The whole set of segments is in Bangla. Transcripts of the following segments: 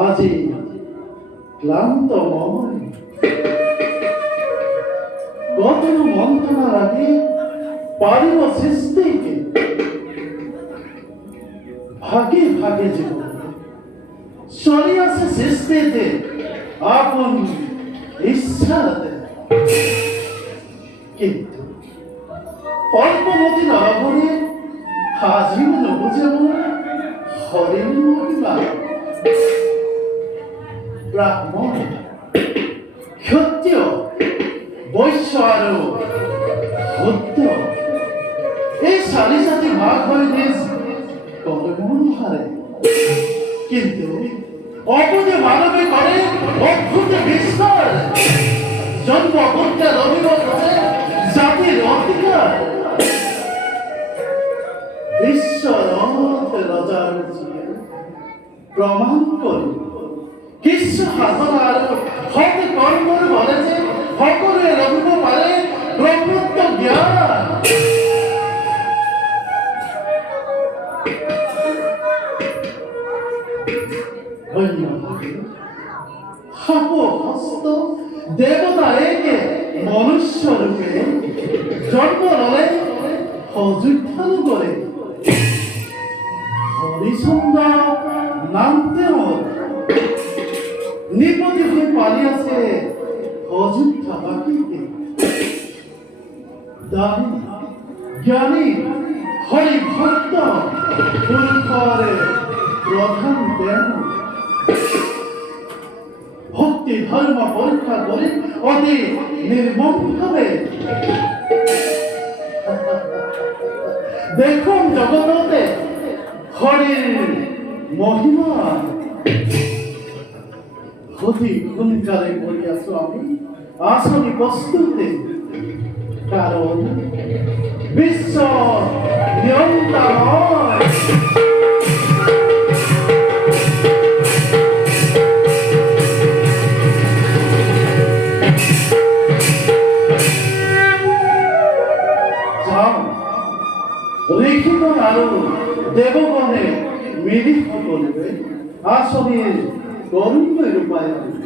আজি ক্লান্ত মন কত মন্থনার আগে পারিব সৃষ্টিকে ভাগে ভাগে জীবন চলিয়াছে সৃষ্টিতে আপন ইচ্ছাতে কিন্তু অল্পমতি নরবরে আজিও নবুঝে হরিণ মহিমা ব্রাহ্মণ ক্ষত্রিয় বৈশ্য আৰু শুদ্ধ এই চাৰি জাতি ভাগ হৈ নিজ কৰ্ম হাৰে কিন্তু অবুঝে মানবে করে অদ্ভুত বিস্তার জন্ম হত্যা রবিব করে জাতির অধিকার ঈশ্বরতে রজার প্রমাণ করি কিছু সাধনার হতে কর্মর বলে যে সকলে রবিব পারে ব্রহ্মত্ব জ্ঞান হস্ত দেবতা একে মনুষ্য রূপে জন্ম ললে অযোধ্যান করে হরিচন্দ্র নামতে নিপতি হয়ে পালিয়াছে অযোধ্যা বাকিকে দানি জ্ঞানী হরি ভক্ত পুরুষরে প্রধান দেন ভক্তি ধর্ম পরীক্ষা করে অতি নির্মমভাবে দেখুন জগতে হরির মহিমা অতি গুণকারে বলিয়াছ আমি আসনি প্রস্তুতে কারণ বিশ্ব নিয়ন্ত্রণ মিলি সকলোৱে আঁচনিৰ গৌৰৱ ৰূপায়ণ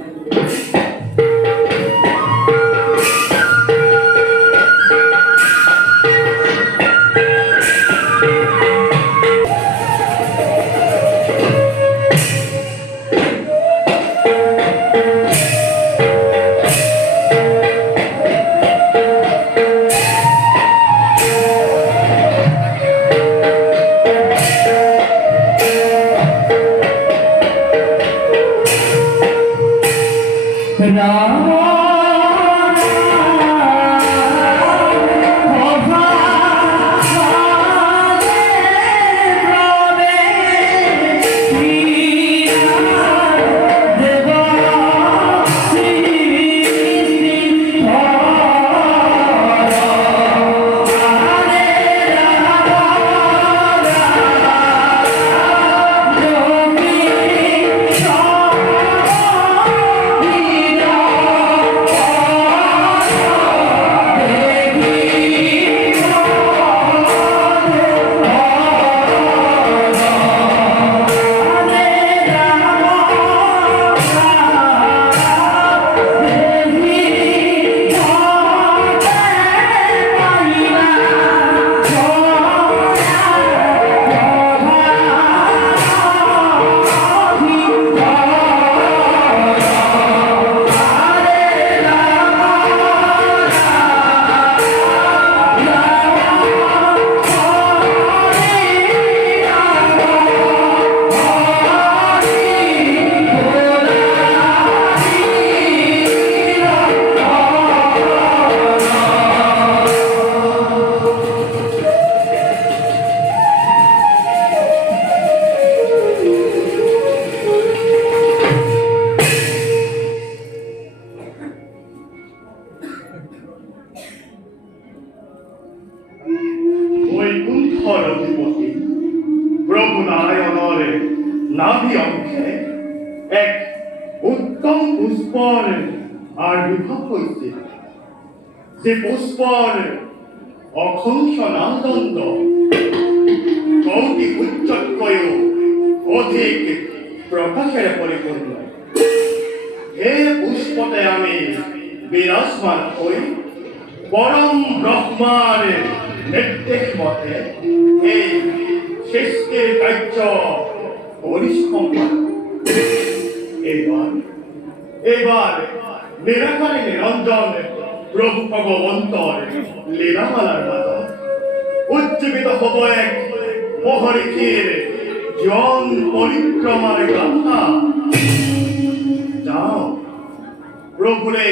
বৈকুণ্ঠৰ অধিপতি প্ৰভু নাৰায়ণৰ নাভি অংশে এক উত্তম পুষ্পৰ আবিৰ্ভাৱ হৈছিল যে পুষ্পৰ অসংখ্য নামদণ্ড কৌটি উচ্চতকৈও অধিক প্ৰকাশেৰে পৰিপূৰ্ণ এই পুষ্পতে আমি বিৰাজমান হৈ পৰম ব্ৰহ্মাৰ নিৰ্দেশ মতে এই সৃষ্টিৰ কাৰ্য পৰিসম্পন্ন এইবাৰ নিৰাকাৰে নিৰঞ্জন প্ৰভু ভগৱন্তৰ লীলামালাৰ মাজত উজ্জীৱিত হ'ব এক মহৰ্ষিৰ জন পৰিক্ৰমাৰ গাথা যাওঁ প্ৰভুৰে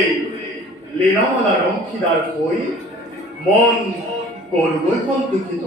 লীলামালাৰ অংশীদাৰ হৈ মন করবই সন্তুষ্ট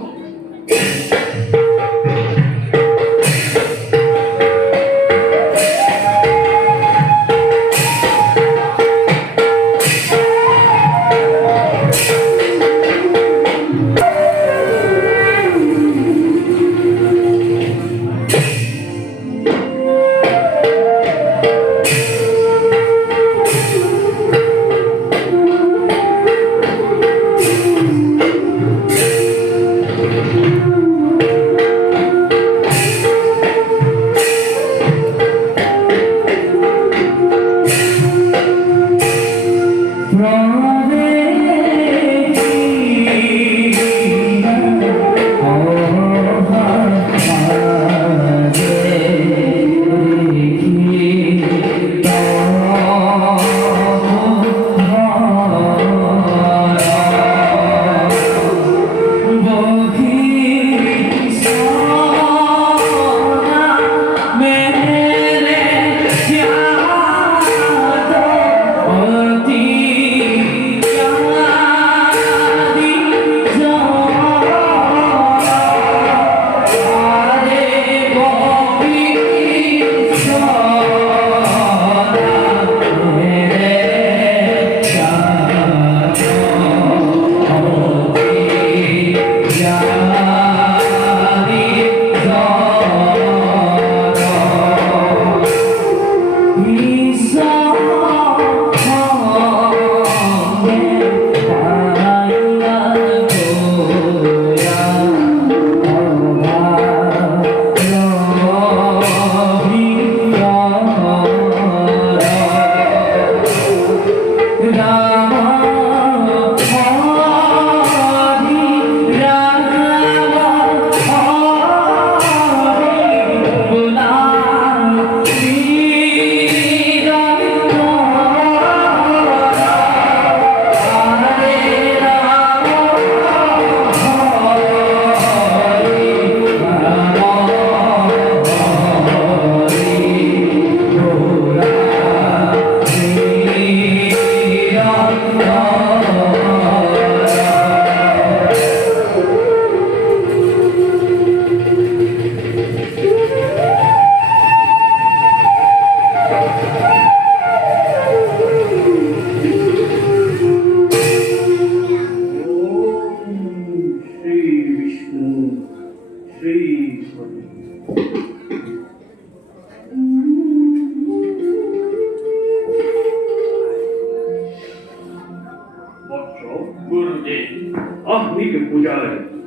পূজার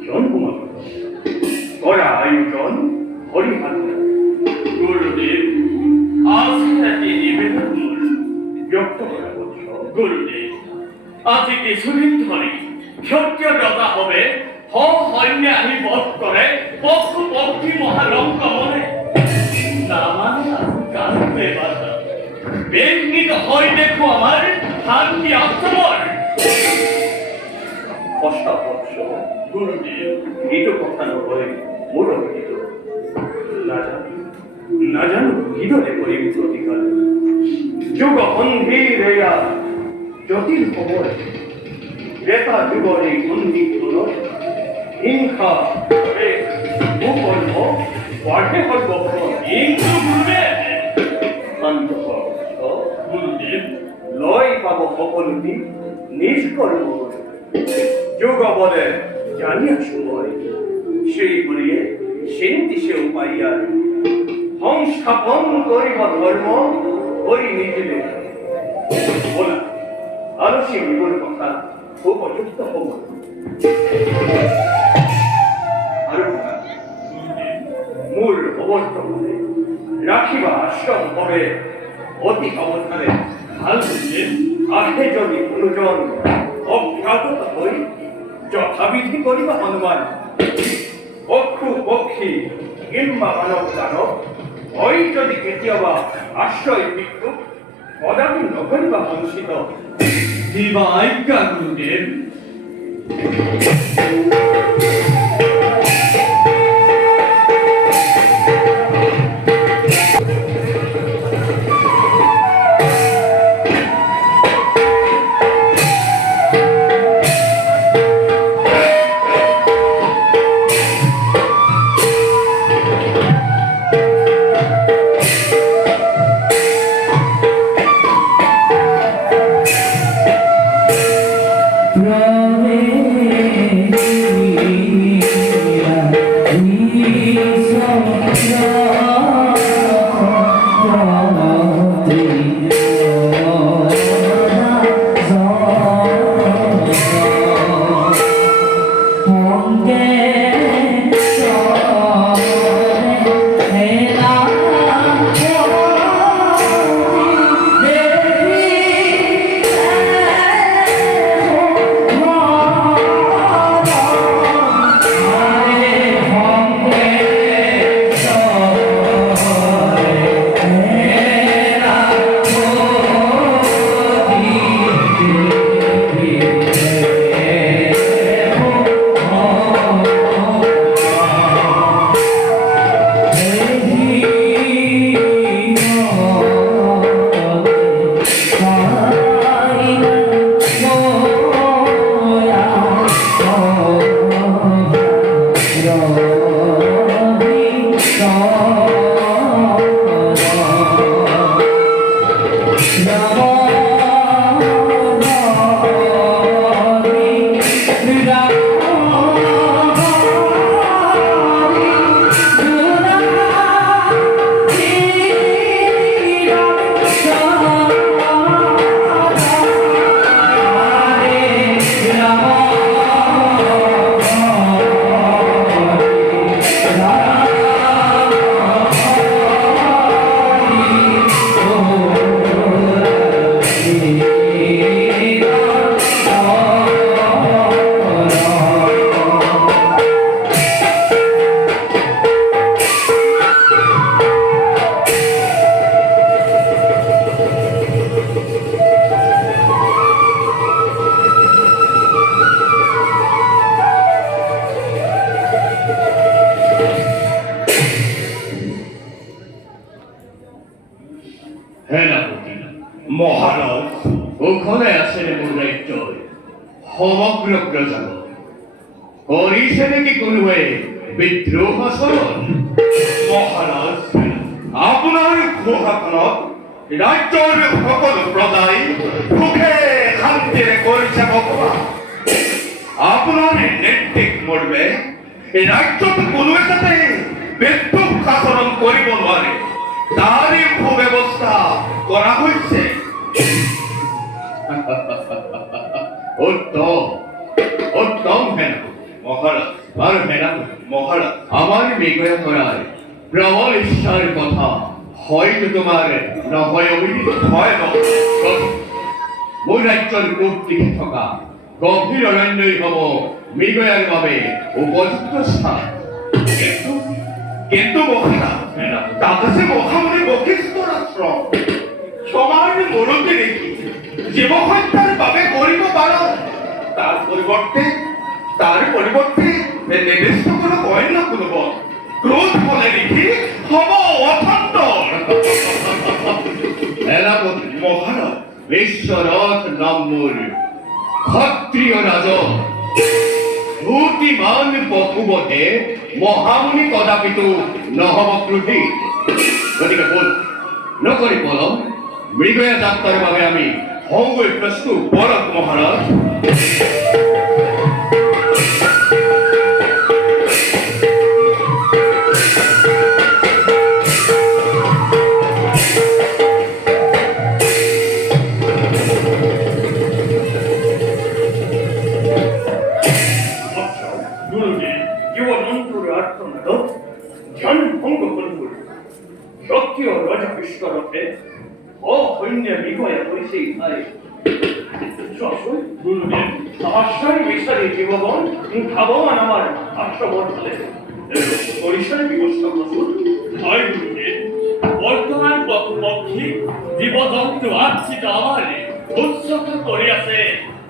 জন্মমাত্র করা আয়োজন হরিহার গুরুদেব আজ একটি নিবেদন ব্যক্ত করা বলছ গুরুদেব আজ কিছুদিন ধরে ক্ষত্রিয় রজা হবে হন্যে আহি বধ করে পক্ষু পক্ষী মহারঙ্গ মনে না মানে কানবে বাধা বেগনিত হয় দেখো আমার শান্তি আক্রমণ অষ্টাবৎস গুরুদেব এইটো কথা নকয় মোৰ অভিহিত না জানো কিদৰে কৰিম প্ৰতিকাৰ যুগ সন্ধিৰ এয়া জটিল সময় ৰেতা যুগৰ এই সন্ধিখনত হিংসা কুকৰ্ম বাঢ়ে সৰ্বপ্ৰথম কিন্তু গুৰুদেৱ শান্ত গুৰুদেৱ লয় পাব সকলোটি নিজ কৰ্ম যোগ বলে জানি আছো মই সেই হরিয়ে সেন্তি সে উপাইয়ার সংস্থাপন করিব ধর্ম হরি নিজে বলা আরো সে বিবর কথা উপযুক্ত হব আর মূল অবর্তমানে রাখিবা আশ্রম হবে অতি অবস্থানে ভাল বুঝলেন আহে যদি অনুজন অজ্ঞাত হই যথাবিধি করিবা হনুমান পক্ষু পক্ষী কিংবা মানব দানব হয় যদি কেতিয়াবা আশ্রয় ভিক্ষুক কদাপি নকরিবা বঞ্চিত দিবা আজ্ঞা গুরুদেব মহারাজ ওখানে আছেন মোৰ ৰাজ্যৰ সমগ্ৰ প্ৰজা কৰিছে নেকি কোনোৱে বিদ্ৰোহ আচৰণ মহাৰাজ আপোনাৰ ঘোষাখনত ৰাজ্যৰ সকলো প্ৰজাই সুখে শান্তিৰে কৰিছে বসবাস আপোনাৰ নেতৃত্ব মৰ্মে এই ৰাজ্যত কোনোৱে যাতে বিদ্ৰোহ আচৰণ কৰিব নোৱাৰে তাৰে সুব্যৱস্থা কৰা হৈছে উত্তম উত্তম হেন আর সেনাপতি মহারাজ আমার বিজয় করার প্রবল ইচ্ছার কথা হয়তো তোমার নহয় অভিনীত হয় মহারাজ মোৰ ৰাজ্যৰ পূব দিশে থকা গভীৰ অৰণ্যই হ'ব মৃগয়াৰ বাবে উপযুক্ত স্থান কিন্তু কিন্তু মহারাজ তাতে যে মহামণি বশিষ্ঠৰ আশ্ৰম সমাজ মূলতে দেখি জীৱ হত্যাৰ বাবে কৰিব পাৰা তাৰ পৰিৱৰ্তে নিৰ্দিষ্ট কোনো অন্য কোনো বল ক্ৰোধ হলে দেখি হব অথন্তৰ সেনাপতি মহারাজ বিশ্বৰথ নাম মোৰ ক্ষত্ৰিয় ৰাজক ধূতিমান পশুবধে মহামুনি কদাপিতো নহব ক্ৰোধী গতিকে বল নকৰি পলম মৃগয়া যাত্ৰাৰ বাবে আমি হওঁগৈ প্ৰস্তুত বলক মহারাজ গুরুদেব জীবনন্তর আত্মনাদ ধ্যান ভঙ্গ করবুল সক্রিয় রাজা বিশ্বরথে অসৈন্য বিজয় করেছে ভাই গুরুদেব আশ্রয় বিচারে জীবন ভাবমান আমার আশ্রমণ হলে পরিসরে ব্যবস্থা করুন হয় গুরুদেব বর্তমান পক্ষী জীবজন্তু আশ্রিত আমারে উৎসুক করে আছে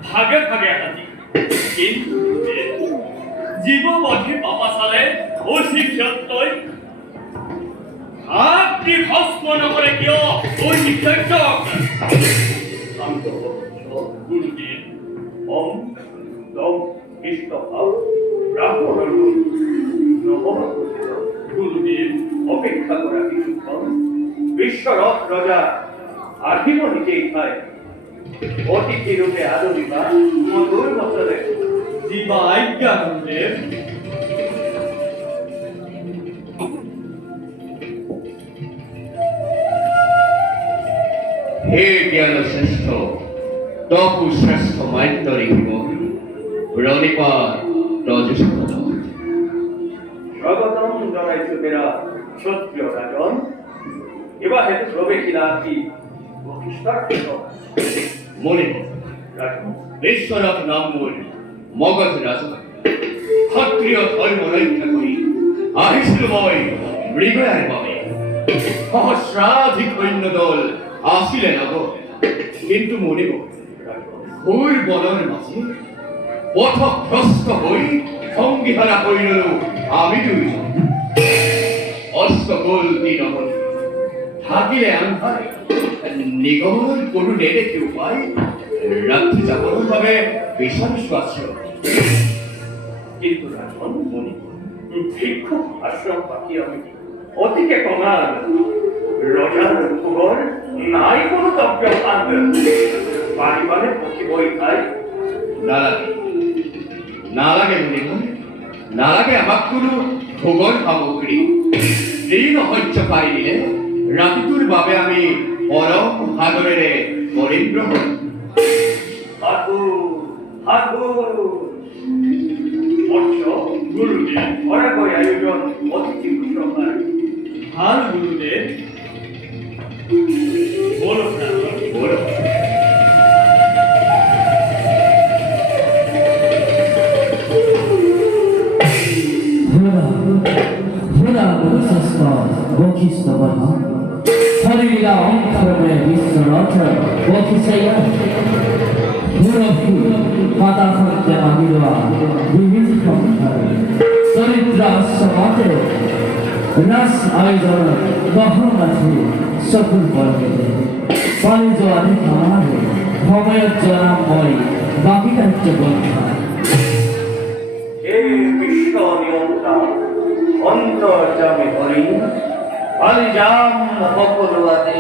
ভাগে ভাগে হাতি কিন্তু জীববধি পাপাচালে অধিক সত্যই আপনি ভস্ম নকরে কিয় অধিক সত্য শান্ত গুরুদেব ওম দম ইষ্টভাব ব্রাহ্মণ গুরুদেব অপেক্ষা করা কিছুক্ষণ বিশ্বরথ রাজা আর্থিক নিজেই খায় অতিথি রূপে আদরিবা মধুর বছরে দিবা আজ্ঞা গুরুদেব হে জ্ঞান শ্রেষ্ঠ তপু শ্রেষ্ঠ মান্য রেখিব রণিপাত রজস্পদ স্বাগতম জানাইছো তেরা ক্ষত্রিয় রাজন এবার হেতু প্রবেশিলা কি বশিষ্ঠর মনে রাজন বিশ্বরথ নাম মোৰ মগধ ৰাজা ক্ষত্ৰিয় ধৰ্ম ৰক্ষা কৰি আহিছিলো মই মৃগয়াৰ বাবে সহস্ৰাধিক সৈন্য দল আছিলে লগত কিন্তু মনিব ঘোৰ বনৰ মাজে পথভ্ৰষ্ট হৈ সংগীহাৰা হৈ ৰলো আমি দুয়োজন অস্ত গ'ল দিনমণি থাকিলে আন্ধাৰে নিগমনৰ কোনো নেদেখি উপায় ৰাত্ৰি যাপনৰ বাবে বিচাৰিছো আশ্ৰয় কিন্তু রাজন মনি ভিক্ষুক আশ্রম পাখি আমি অতিকে কমাল রজার খবর নাই কোনো তব্য কান্দ পারিবারে পক্ষী বই খায় নালাগে নালাগে মনিব নালাগে আমাক কোনো ভোগৰ সামগ্ৰী দিন সহ্য পাৰি দিলে ৰাতিটোৰ বাবে আমি পৰম সাদৰেৰে কৰিম গ্ৰহণ হাতু হাতু অর্থ গুরুদেব ঘরে ঘরে আয়োজন অতিথি সরকার ভাল গুরুদেব বলো রাজন বলো বশিষ্ঠ বর্মা হরিলীলা অঙ্করমে বিশ্বরথ বশিষ্ঠয়া মুরব্বী মাতা সত্য মাগিলোয়া বিবিধ সংসার চরিত্র সমাজে রাস আয়োজন গহন আছে সকল পর্বতে বাণিজ্য অধিক আমার ভবয়ত জনাময় বাকি কার্য বন্ধা হে বিশ্ব নিয়ন্তা অন্তর্জামে হরি আলিজাম সকলবাদী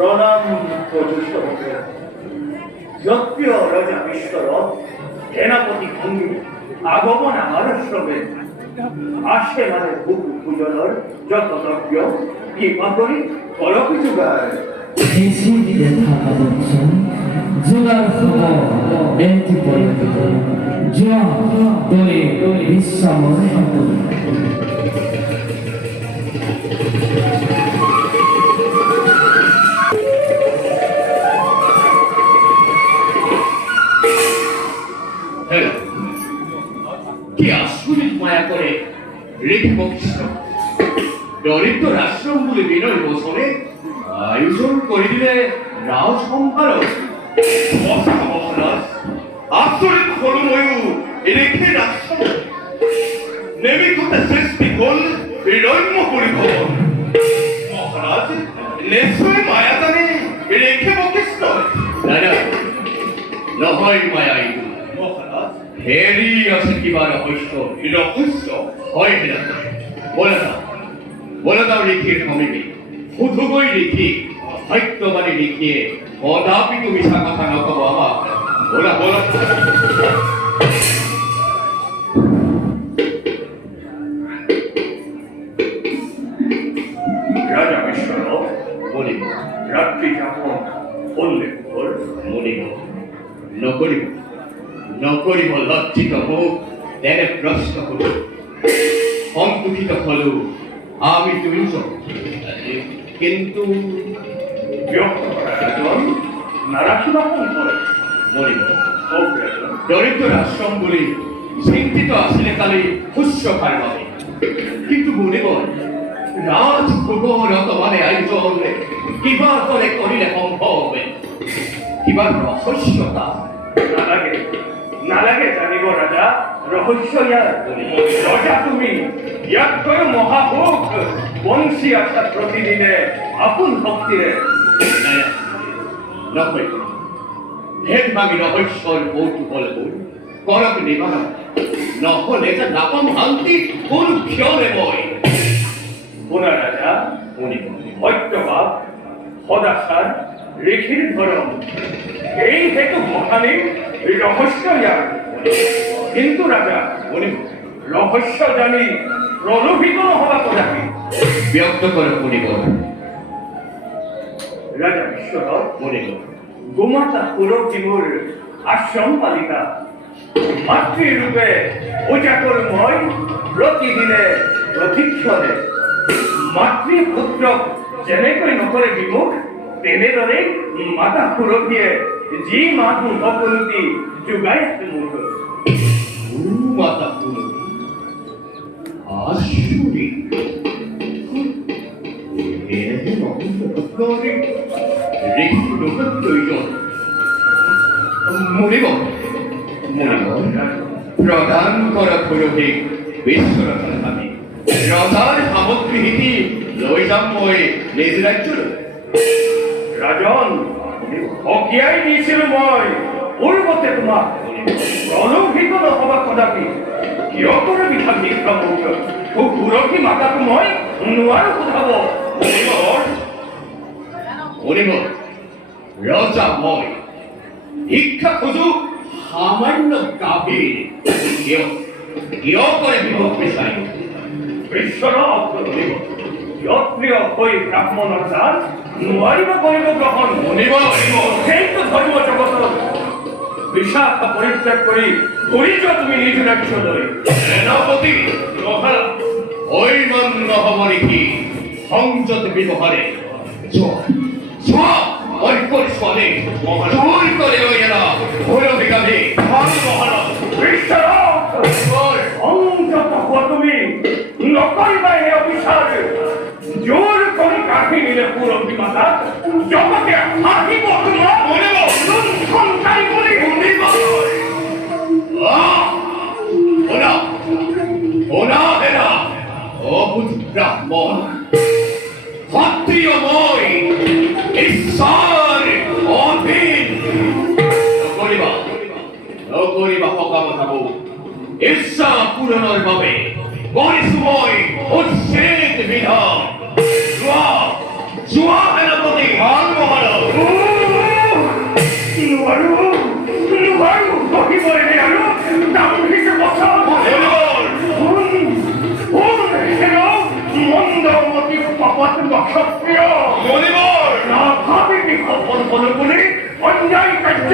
প্ৰণাম প্ৰযুক্ত হবে জপ্ৰিয় ৰজা বিশ্বৰত সেনাপতি ভূমি আগমন আমাৰ শ্ৰমে আসে মানে ভূপ পূজনৰ যত দ্ৰব্য কৃপা কৰি কৰক যোগাৰ এসি দেখা পাচ্ছেন যোগার খবর এটি পরিচিত জোয়া তোলে বিশ্বামর কি আশ্চর্য মায়া করে রেখে বকিষ্ঠ দরিদ্র রাষ্ট্রম বলে বিনয় বছরে আয়োজন করে দিলে রাজ সম্ভারক মহারাজ আচৰিত হলো ময়ো ৰেখে ৰাষ্ট্ৰ নেমিকতে সৃষ্টি হল বিৰম্য পৰিভ্ৰমণ মহাৰাজ নিশ্চয় মায়া জানে ৰেখে বকিষ্ঠ দাদা নহয় মায়া এইটো মহাৰাজ হেৰি আছে কিবা ৰহস্য ৰহস্য হয় বলে দাও লিখিৰ সমীপে শুধুকৈ লিখি সত্যবাদী লিখিয়ে কদাপিতো মিছা কথা নকব আমাক বলা ৰাজা বিশ্বৰত বলিব ৰাত্ৰি যাপন উল্লেখ হল বলিব নকৰিব লজ্জিত হোক তেনে প্ৰশ্ন কৰো সন্তুষ্টিত হলো আমি দুয়োজন কিন্তু ব্যক্ত কৰা এজন নাৰাখিবা কৰে বলিব অগ্ৰজন দৰিদ্ৰ আশ্ৰম বুলি চিন্তিত আছিলে কালি শুশ্ৰূষাৰ বাবে কিন্তু বলিব ৰাজভোগৰ অতমানে আয়োজন কিবা কৰে কৰিলে সম্ভৱ কিবা ৰহস্যতা নালাগে জানিব ৰাজা ৰহস্য ইয়াৰ ৰজা তুমি ইয়াতকৈ মহাভোগ বংশী আছা প্ৰতিদিনে আপোন ভক্তিৰে নকৰিব ভেদ ভাঙি ৰহস্যৰ কৌতুহল হ'ল কৰক নিবাৰণ নহ'লে যে নাপাম শান্তি কোনো ক্ষণে মই শুনা ৰাজা শুনিব সত্যভাৱ সদাচাৰ ঋষিৰ ধৰণ এই হেতু মহানী ৰহস্য ইয়াৰ কিন্তু ৰাজা শুনিব ৰহস্য জানি প্ৰলোভিত নহবা কদাপি ব্যক্ত কৰে শুনিব ৰাজা বিশ্বৰত শুনিব গোমাতা সুৰক্ষিমূৰ আশ্ৰম পালিকা মাতৃৰূপে পূজা কৰোঁ মই প্ৰতিদিনে প্ৰতীক্ষণে মাতৃ পুত্ৰক যেনেকৈ নকৰে বিমুখ তেনেদৰে মাতা সুৰক্ষীয়ে যি মানুহ সকলোটি যোগাই আছে মোক মাতা পুরো আশুরি এনে নকরে রেখি লোকের প্রয়োজন মরিব প্রদান করা পুরোহিত বিশ্বরথন ভাবি রজার সামগ্রী হিতি লৈ যাম মই নিজ ৰাজ্যলৈ ৰাজন সকীয়াই দিছিলোঁ মই পূৰ্বতে তোমাক প্ৰলোভিত নহবা কদাপি কিয় কৰে বিধান শিক্ষা মোক সুৰক্ষী মাতাটো মই নোৱাৰো সোধাব শুনিব ৰজা মই শিক্ষা খোজো সামান্য গাভীৰ কিয় কৰে বিভোগ বিচাৰি বিশ্বৰত ক্ষত্ৰিয় হৈ ব্ৰাহ্মণৰ জাত নোৱাৰিব কৰিব গ্ৰহণ শুনিব সেইটো ধৰ্ম জগতত বিশাখা পৰিত্যাগ কৰি ঘূৰি যোৱা তুমি নিজ ৰাজ্যলৈ সেনাপতি ঐমান নহব নেকি সংযত ব্যৱহাৰে অৰ্পণ ছোৱালী চুৰ কৰি লৈ এৰা ভৈৰৱী গাভী সংযত হোৱা তুমি নকৰিবা এই অবিচাৰ জোৰ কৰি কাঢ়ি নিলে পুৰবী মাতা জগতে হাঁহিব তোমাক লুণ্ঠনকাৰী বুলি শুনা হেৰা অবুধ ব্ৰাহ্মণ ক্ষত্ৰিয় মই ঈশ্বৰ অধীন নকৰিবা সকাম থাকো ইচ্ছা পূৰণৰ বাবে কৰিছো মই উচ্ছেদ বিধান যোৱা সেনাপতি অক্ষত্রিয় মণিবর নাভাবিনী সফল হল বলে অন্যায় কার্য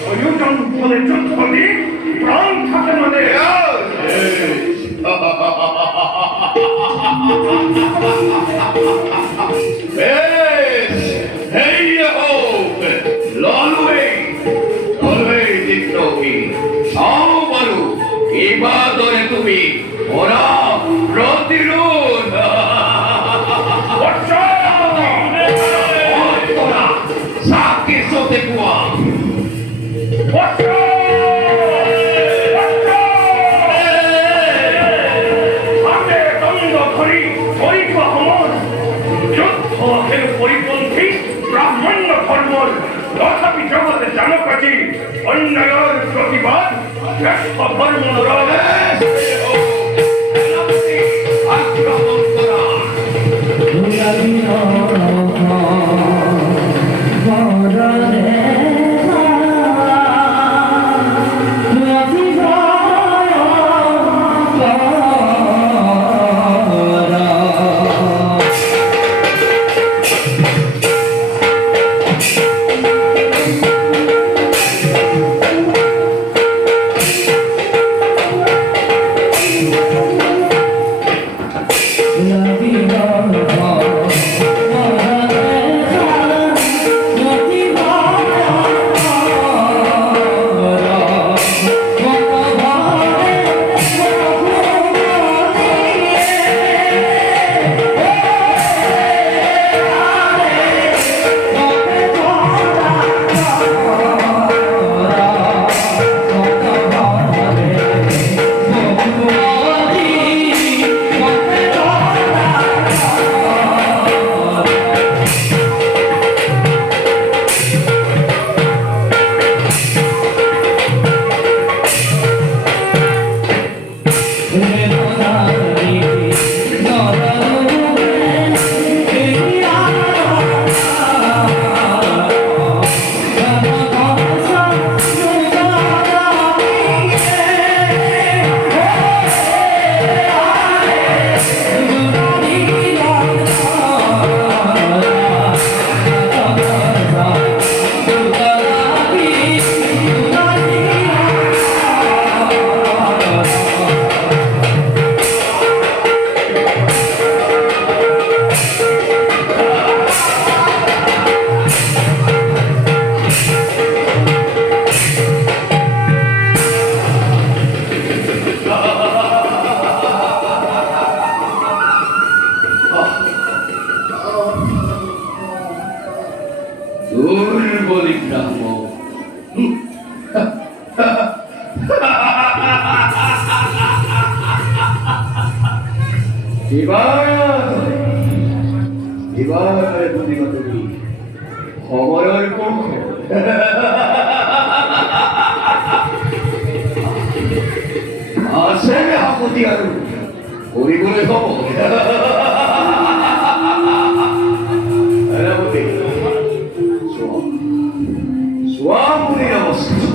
প্রয়োজন ফলে যুদ্ধ দিয়ে প্রাণ থাকে মানে বেশ, এই হোক, ললুয়ে, ললুয়ে চিত্রহী, সব বলো, এবার ধরে তুমি ওরা প্রতিরোধ সাকে সোতে কুয়া পরিপন্থী ব্রাহ্মণ্য ধর্মর তথাপি জগতে জানকাজী অন্যায়ের প্রতিবাদ শ্রেষ্ঠ ধর্ম আক্রমণ করা দুর্বলী ব্রাহ্মণ এবার বুঝিবা তুমি খবরের পক্ষ আছে আপত্তি আৰু কৰিবলৈ হ'ব স্বামীর অবস্থা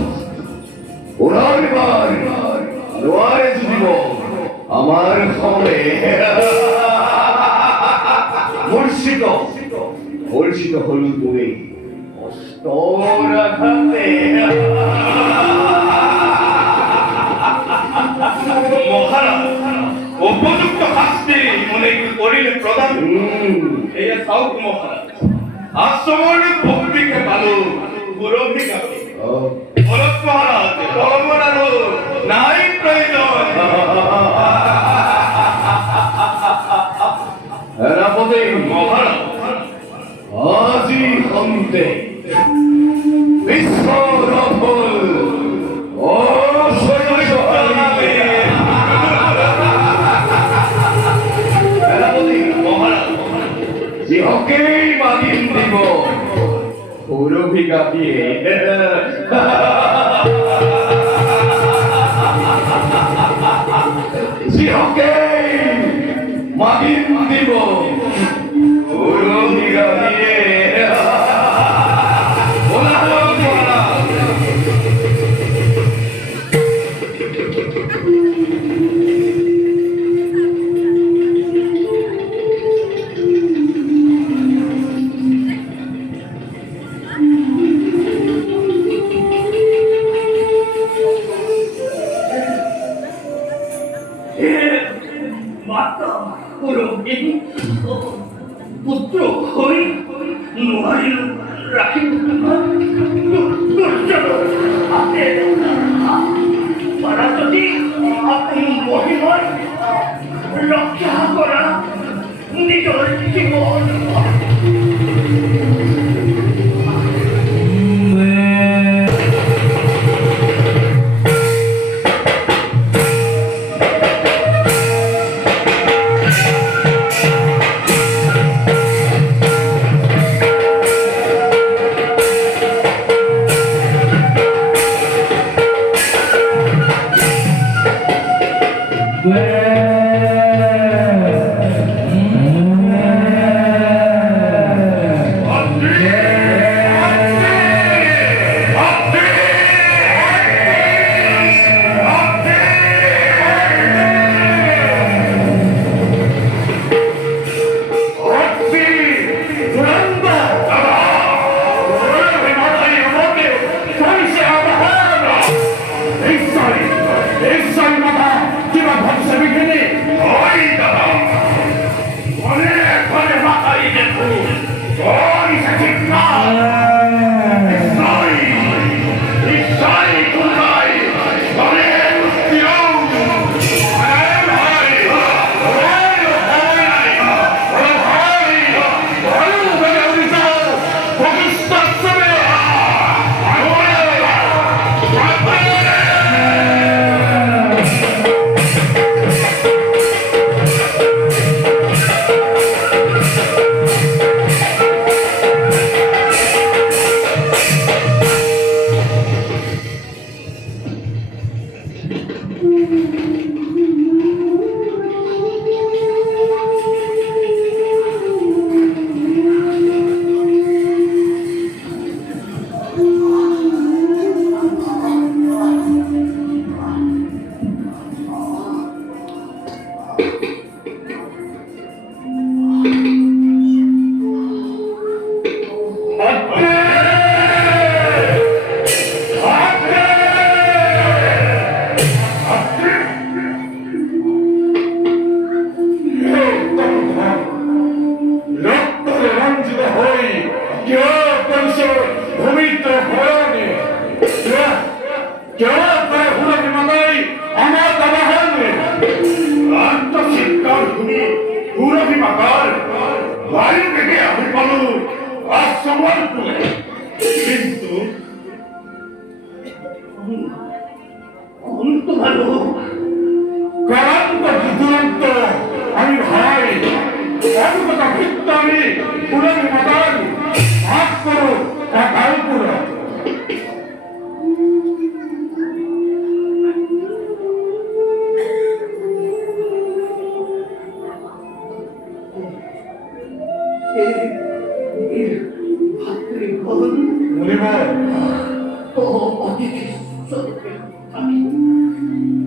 ওনার লোয়ারে যুদিব আমার খবরে মূর্ছিত হল তুমি অষ্টরাঘাতে মহারাজ উপযুক্ত শাস্তি মনে করিলে প্রদান এই সাউক মহারাজ আশ্রমণে ভক্তিকে ভালো গুরবি কাকে ভরত মহারাজ কলমনারো নাই প্রয়োজন সেনাপতি মহারাজ আজি অন্তে বিশ্বরফল ও সেনাপতি মহারাজ যিহকেই মাগিন দিব সৌৰভী গাপিয়ে যিহকেই মাগিন দিব সৌৰভী গাপিয়ে মাতা পুরোহিত ও পুত্র হই নোৱাৰিল ৰাখিব দুৰ্জন আছে পাৰা যদি আপুনি মহিমাৰ ৰক্ষা কৰা নিজৰ জীৱন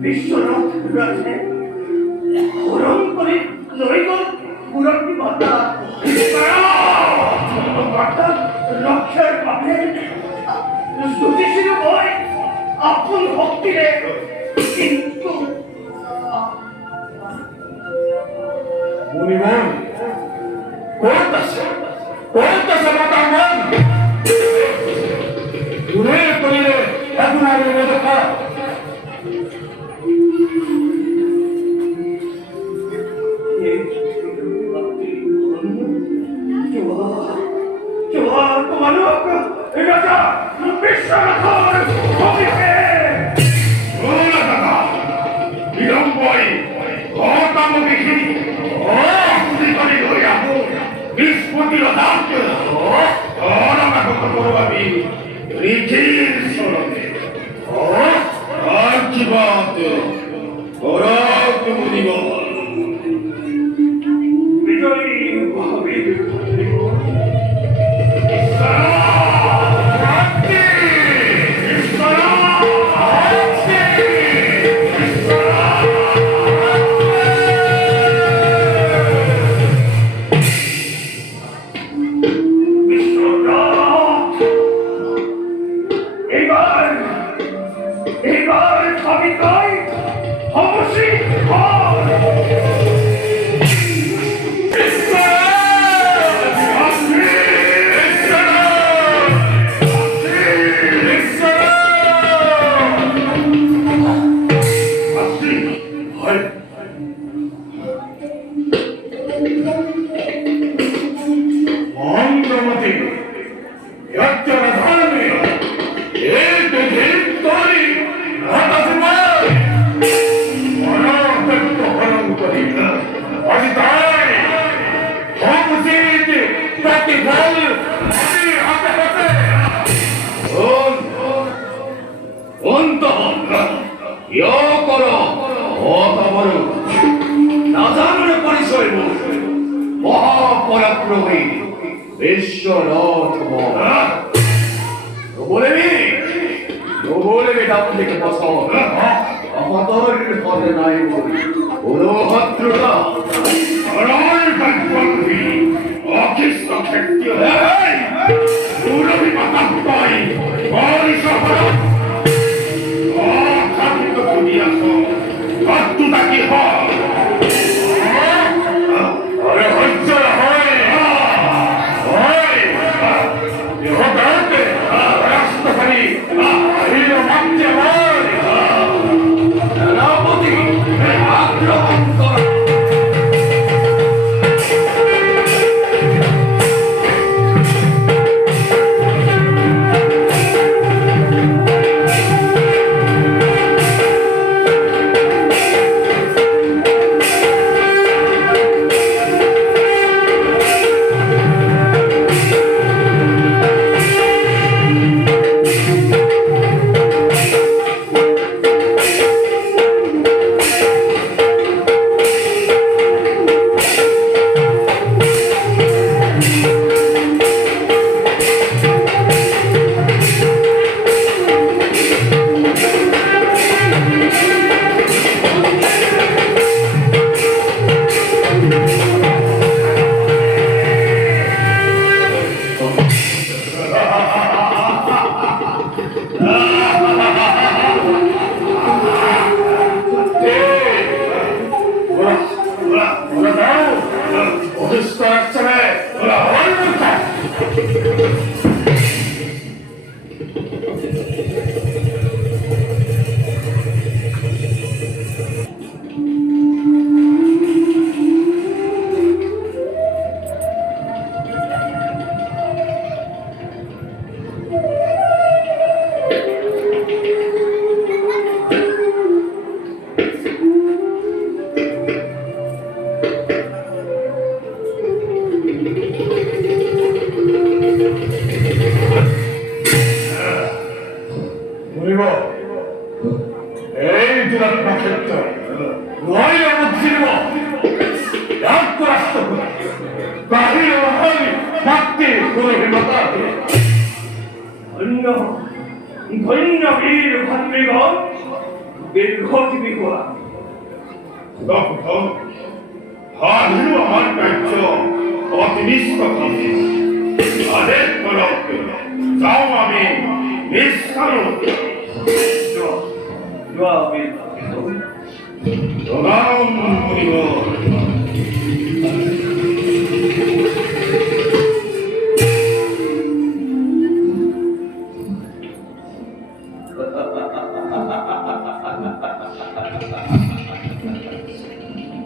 বিশ্বনাথ রাজে হরণ করে লড়াই পুরোটি মাতা রক্ষার পাবে জ্যোতিষীর বই আপন ভক্তিরে কিন্তু মুনিমন কোথাছে মাতা মন দূরে করিলে এখন আর দেখা এবার আমি কই কিয় কৰ অতমৰু নাজানৰে পৰিচয় মোৰ মহাপৰাক্ৰমী বিশ্বৰথ নবলেবি দাপলিকে পছন্দ অহতর পদে নাই মোৰ কোনো শত্ৰুতা অরল কাজী অখিষ্ট ক্ষেত্র পুরবি মাতাত্ময় বল শহর অখাদ্য দুনিয়াস শত্রুতা কি হয় আরে হজ্জ হয় ইহতে রাষ্ট্রপতি হিল মাত্রে হয় সেনাপতি আক্রমণ কর ধন্য ধন্য বীর ভাতৃগণ দীর্ঘজীবী হোৱা হাৰিও আমাৰ কাৰ্য অতিনিষ্ট কামে আদেশ কৰক যাওঁ আমি নিষ্ঠাৰো যোৱা বীৰ জনাম মুনিব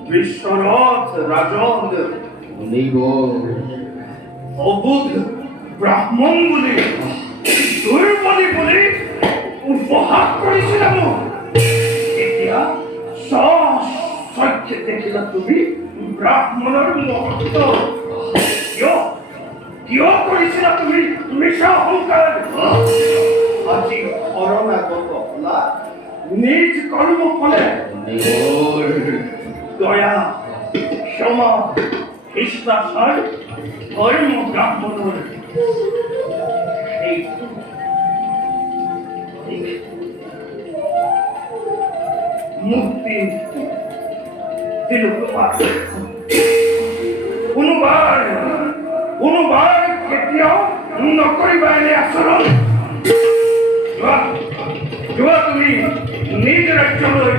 বিশ্বরথ রাজন অবুধ ব্রাহ্মণ বলে দুর্বলী বলে উপহাস কৰিছিল মোক এতিয়া সচক্ষে দেখিলা তুমি ব্ৰাহ্মণৰ মহত্ব কিয় কৰিছিলা তুমি মিছা অহংকাৰ আজি শৰণাগত হলা নিজ কৰ্ম ফলে দয়া ক্ষমা শিষ্টাচার ধর্ম ব্রাহ্মণের মুক্তি দিল তোমার কোনোবাৰ কেতিয়াও নকৰিবা এনে আচৰণ যোৱা তুমি নিজ ৰাজ্যলৈ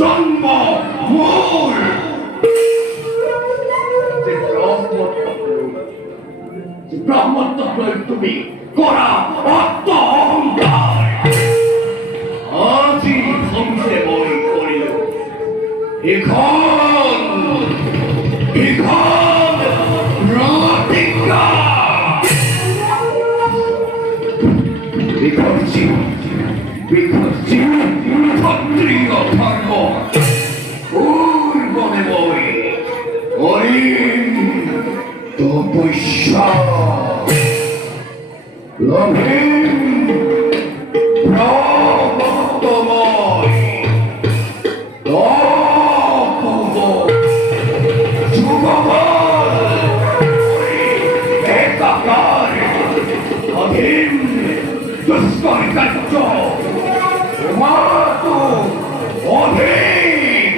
জন্ম মোৰ ব্রহ্মত্ব তুমি করা অর্থ অহংকার ইখন প্ৰতিজ্ঞা বিকৰ্ষী ক্ষত্ৰিয় ধৰ্ম পূৰ্বমে মই কৰিম তপস্যা লভিম ব্ৰহ্মত্বময় তপব যুগবল একাকাৰ অধীন দুষ্কৰ কাৰ্য তোমাতো অধীন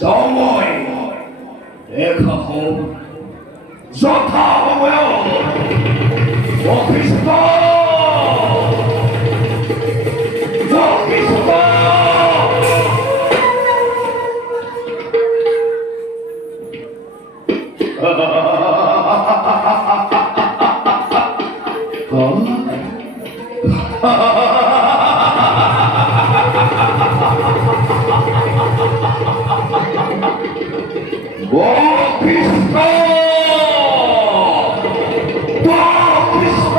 সময় দেখা হও যথা সময়ত বশিষ্ঠ বশিষ্ঠ বশিষ্ঠ বশিষ্ঠ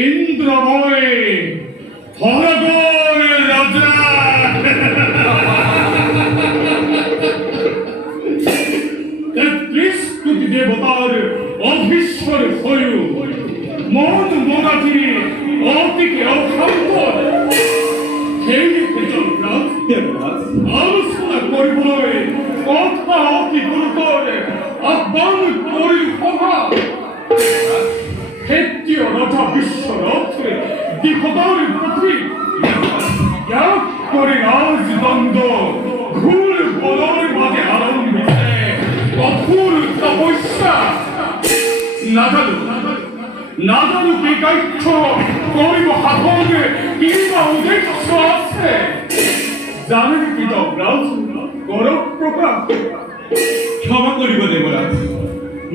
ইন্দ্রময় হরগণ রাজা তেত্রিশকোটি দেবতার অভীশ্বর হয়ু মন মনাটি অতিকে অসম্ভব সেই আলোচনা কৰিবলৈ কথা অতি গুৰুতৰ আহ্বান কৰি সভা ক্ষেত্ৰীয় ৰজা বিশ্বৰথে দিশতৰ প্ৰতি ত্যাগ কৰি ৰাজদণ্ড ঘূৰ বলৰ মাজে আৰম্ভিছে কঠোৰ তপস্যা নাজানো কি কাৰ্য কৰিব সাধনে কিবা উদ্দেশ্য আছে জানে কি ৰাজ গৌৰৱ প্ৰকাশ ক্ষমা কৰিব দেৱৰাজ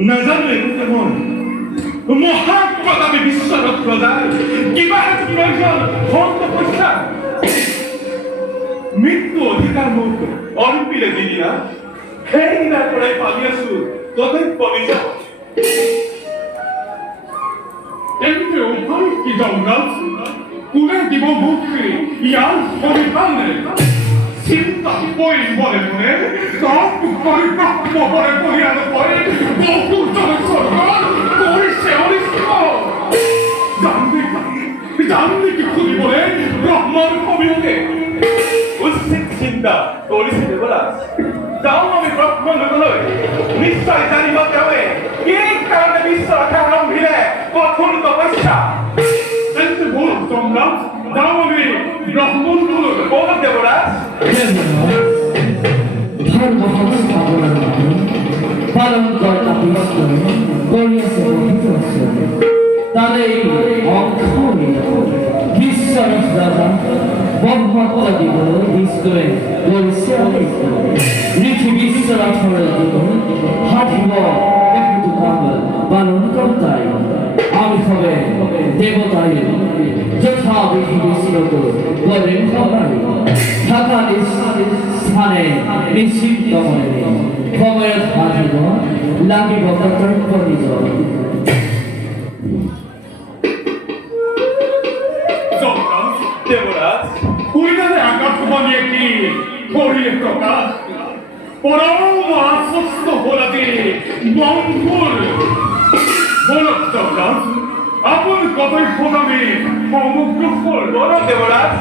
নাজানো একোতে মই মহাপ্ৰতাপী বিশ্বৰত প্ৰজাৰ কিবা প্ৰয়োজন হল তপস্যা মৃত্যু অধিকাৰ মোক অৰ্পিলে যিদিনা সেইদিনাৰ পৰাই পালি আছো তথ্য নিজা এমনি উপায় কি যমরাজ কোনে দিব মুক্তি ইয়ার পরিধানে চিন্তা কই মনে মনে সব করে প্রাপ্য করে পরিয়াল করে বহু জনসরকার করিছে অনিষ্ট জানবি কি খুলি বলে ব্রহ্মার অভিমুখে উচিত চিন্তা কৰিছে দেৱৰাজ যাওঁ আমি ব্ৰহ্মলোকলৈ নিশ্চয় জানিব তেওঁৱে কি কাৰণে বিশ্ব ৰক্ষা আৰম্ভিলে কঠোৰ তপস্যা এমনি বল যমরাজ যাও আমি ব্রহ্মণ বলো বল দেৱৰাজ ধর্ম সংস্থাপনের পালন কর্তা বিষ্ণু করিয়াছে মহিষাসুর তাদের অঙ্ক বিশ্বরস রাজা ব্রহ্মত্তা দিব বিষ্ণুয়ে করিছে ঋষি বিশ্বরাথরের দিব হাঁটিব একটু কাম পালন কর্তাই আমি হবে দেবতাই যথা বিধি বিশ্বত করেন সবাই ঢাকা স্থানে নিশ্চিন্ত মনে সময়ত হাঁটিব লাগিব কৰ্তব্য নিজৰ যমরাজ দেৱৰাজ পরিধানে আকাশ বাণী একটি করিলে প্রকাশ পরম আশ্বস্ত হলাতে বন্ধুর বল যমরাজ আপন কথাই শোনাবে সমগ্র ফল বল দেৱৰাজ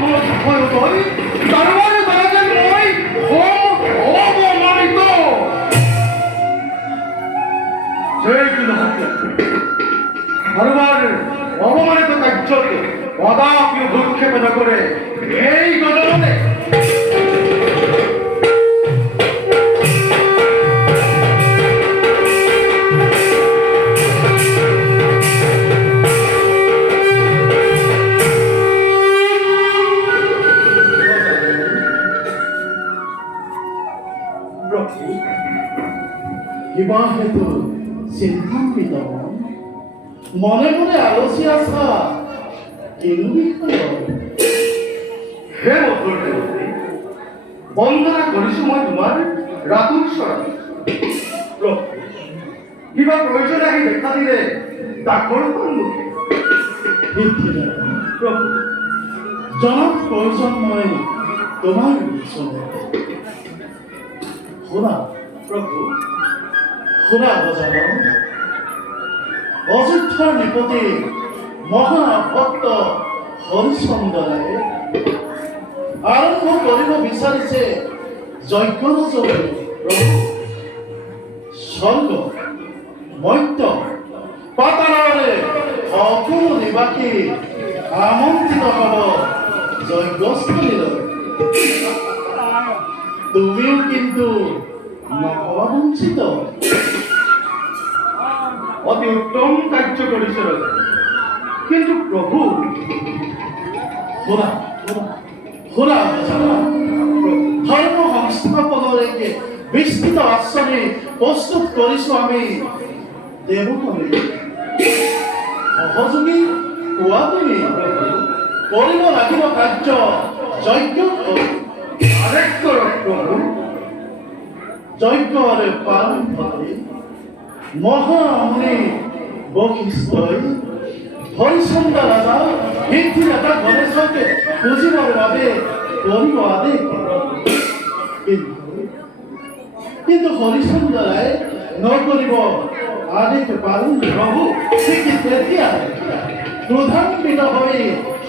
মোৰ ভাষৰ উদয় দৰবাৰে গৰাকী মই অপমানিত যেইটো নহওক দৰবাৰ অপমানিত কাৰ্যতে কদাপি ভূক্ষেপ নকৰে এই গণনে কিবা হেতু চিন্তান্বিত মনে মনে আলোচি আছা কিনো বিষয় হে বৰথৰ দেৱী বন্দনা কৰিছো মই তোমাৰ ৰাতুল চৰণ কিবা প্ৰয়োজন আহি দেখা দিলে ডাকৰ সন্মুখে প্ৰভু জনাত প্ৰয়োজন মই তোমাৰ ওচৰত শুনা প্ৰভু শুনা বজান অযোধ্যাৰ নিপতি মহাভক্ত হৰিচন্দনে আৰম্ভ কৰিব বিচাৰিছে যজ্ঞৰাজ প্ৰভু স্বৰ্গ মৰ্ত্য পাতালৰে সকলো নিবাসী আমন্ত্ৰিত হ'ব যজ্ঞস্থলীলৈ তুমিও কিন্তু নহবা বঞ্চিত অতি উত্তম কাৰ্য কৰিছে ৰজা কিন্তু প্ৰভু শুনা শুনা ধৰ্ম সংস্থাপনলৈকে বিস্তৃত আঁচনি প্ৰস্তুত কৰিছো আমি দেৱকমে সহযোগী হোৱা তুমি কৰিব লাগিব কাৰ্য যজ্ঞ আদেশ কৰক প্ৰভু যজ্ঞৰে পালন কৰি মহামুনি বশিষ্ঠই হৰিচন্দ ৰাজা সিদ্ধিদাতা গণেশকে পুজিবৰ বাবে কৰিব আদেশ কিন্তু হৰিচন্দ্ৰাই নকৰিব আদেশ পালন প্ৰভু ঠিক তেতিয়া ক্ৰোধান্বিত হৈ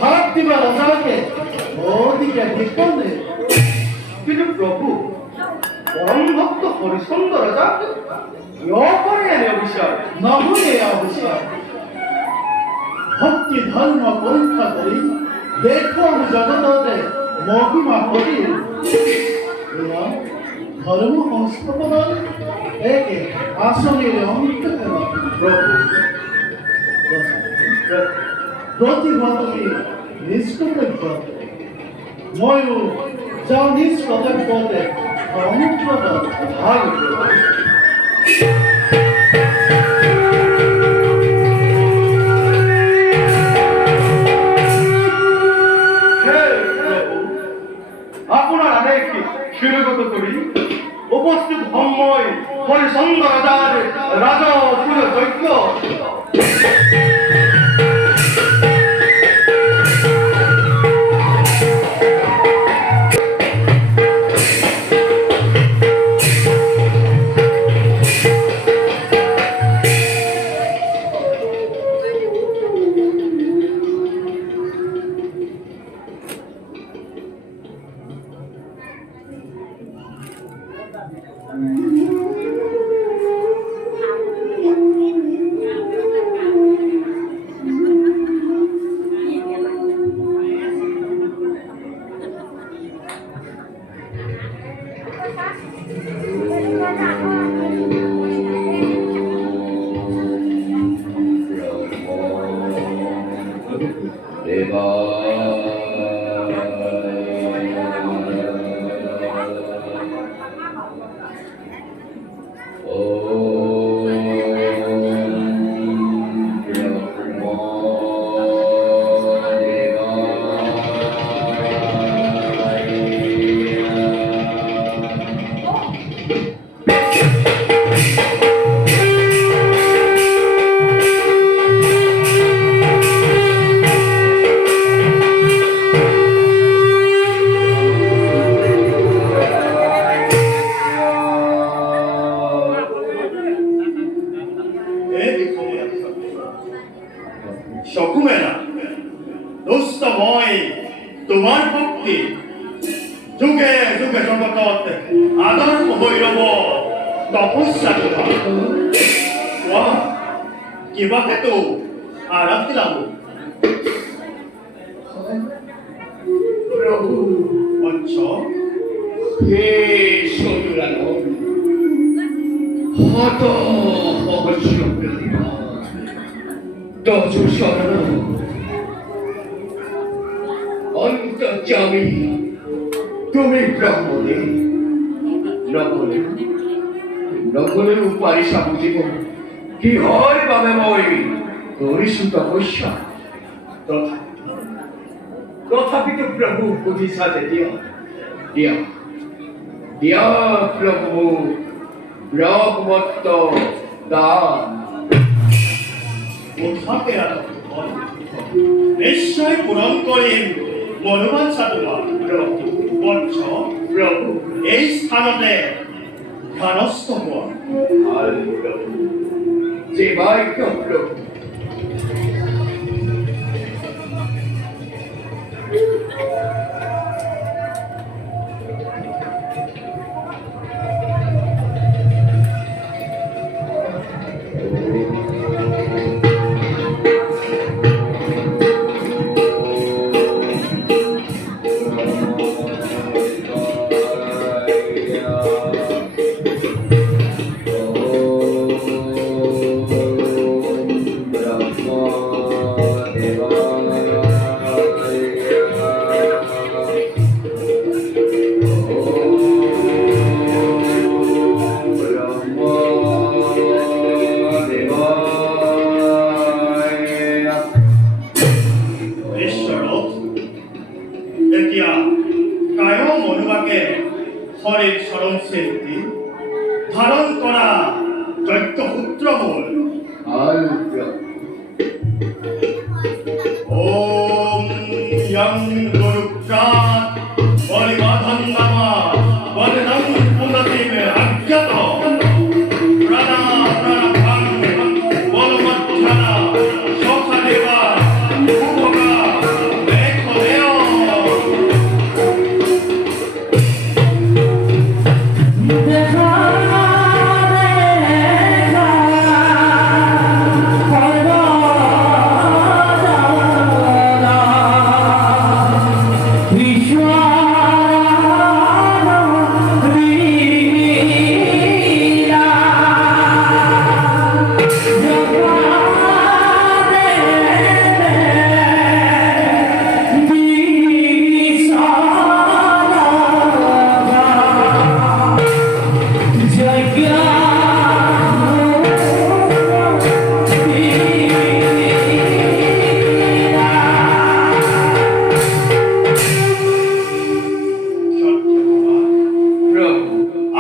হাত দিবা ৰজাকে অধিকে বিপদে কিন্তু প্ৰভু পৰম ভক্ত হৰিচন্দ্ৰ ৰজা কিয় কৰে এনে অবিচাৰ নহয়ে অৱশ্যে ভক্তি ধৰ্ম পৰীক্ষা কৰি দেখুৱাম জগততে মহিমা কৰি ধৰ্ম সংস্থাপনৰ এক আঁচনিৰে অন্ত প্ৰভু প্ৰতিভা তুমি নিজ কৰ্তব্য ময়ো যাওঁ নিজ কৰ্তব্যতে অনুগ্ৰহ ভাল আপোনাৰ আদেশ শিৰোগত কৰি উপস্থিত সময় হৰিচন্দ্ৰ ৰাজাৰ ৰাজকুল যজ্ঞ তোমাৰ ভক্তি যুগে যুগে জগতত আদৰ্শ হৈ ৰব তপস্যা তোমাৰ কোৱা কিবা হেতু আৰাম দিলাম প্রভু আচ্ছা হে সদুরানন্দ হত সহস্র প্রতিভা তজ শরণ অন্তর্যামী তুমি ব্রহ্মণে নগলে উপারিশা বুঝিব কিহৰ বাবে মই কৰিছো তপস্যা তথাপিতো প্ৰভু বুজিছা যেতিয়া দিয়া দিয়া প্ৰভু ব্ৰহ্মত্ব দান মুঠাতে নিশ্চয় পূৰণ কৰিম মনোবাঞ্ছা তোমাৰ প্ৰভু বৎস প্ৰভু এই স্থানতে ধ্যানস্থ হোৱা ভাল প্ৰভু জীৱাইক প্ৰভু ঈশ্বৰক এতিয়া কায় মনোবাকে শৰীৰ চৰণ চিন্তি ধাৰণ কৰা যজ্ঞ সূত্ৰ মূল ভাল প্ৰভু ওম ইয়ং গুৰুক্ৰাত পৰিবাধন নামা বদনং পুনতিম অজ্ঞাত প্রাণা প্রাণভাং বলমধ্যানা সখাদেবা ভূভোগা লেখদেয় দেখা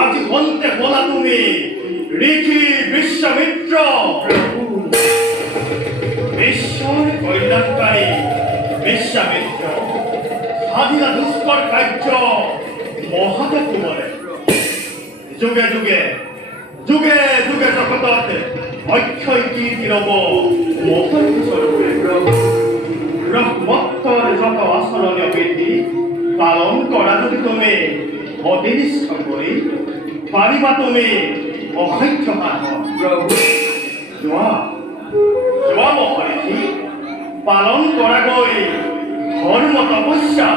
আজি হন্তে বলা তুমি ঋষি বিশ্বমিত্র ঈশ্বর কল্যাণকারী বিশ্বামিত্র সাধিলা দুষ্কর কার্য মহাদেব বলে যুগে যুগে যুগে যুগে জগতত অক্ষয় কীৰ্তি ৰব মহান স্বৰূপে ব্ৰহ্মত্বৰ যত আচৰণীয় বিধি পালন কৰা যদি তুমি অতিনিষ্ঠ কৰি পাৰিবা তুমি অসংখ্য মানুহ যোৱা যোৱা মহৰ্ষি পালন কৰাগৈ ধৰ্ম তপস্যা